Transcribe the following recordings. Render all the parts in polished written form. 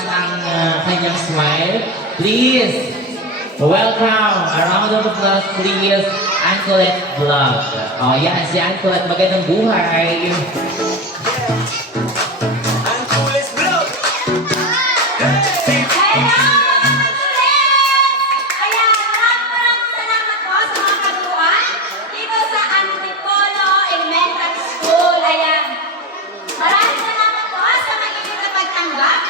lumabas ang kanyang smile. Please, welcome, a round of applause please, Ancolette Vlog. Oh, yan, si Ancolette, magandang buhay. Ancolette Vlog! Hello! Ayan, maraming salamat po sa mga katuruan dito sa Antipolo Elementary School. Ayan. Maraming salamat po sa magiging na pagtanggap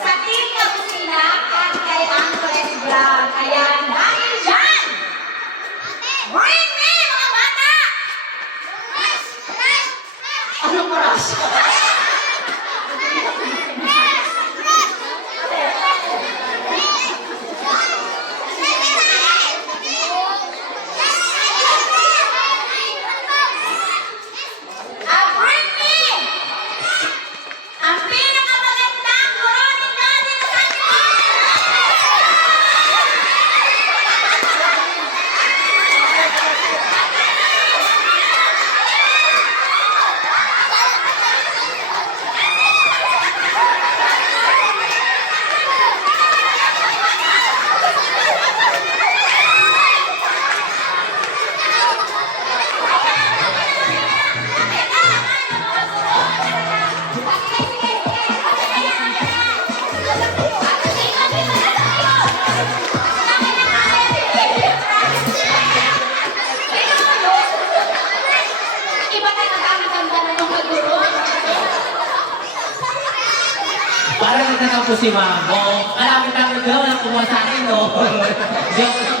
sa Team Kabusila at kay Ancolette Vlog. Ayan, dahil dyan! Bring me, mga bata! Anong oras? Ang pinakamagandang koronin natin sa iba na nagkakaganda na ng maguro. Parang nagtatapos si Mamo. Alam mo, tapos ka lang kumuha sa akin, no? Joke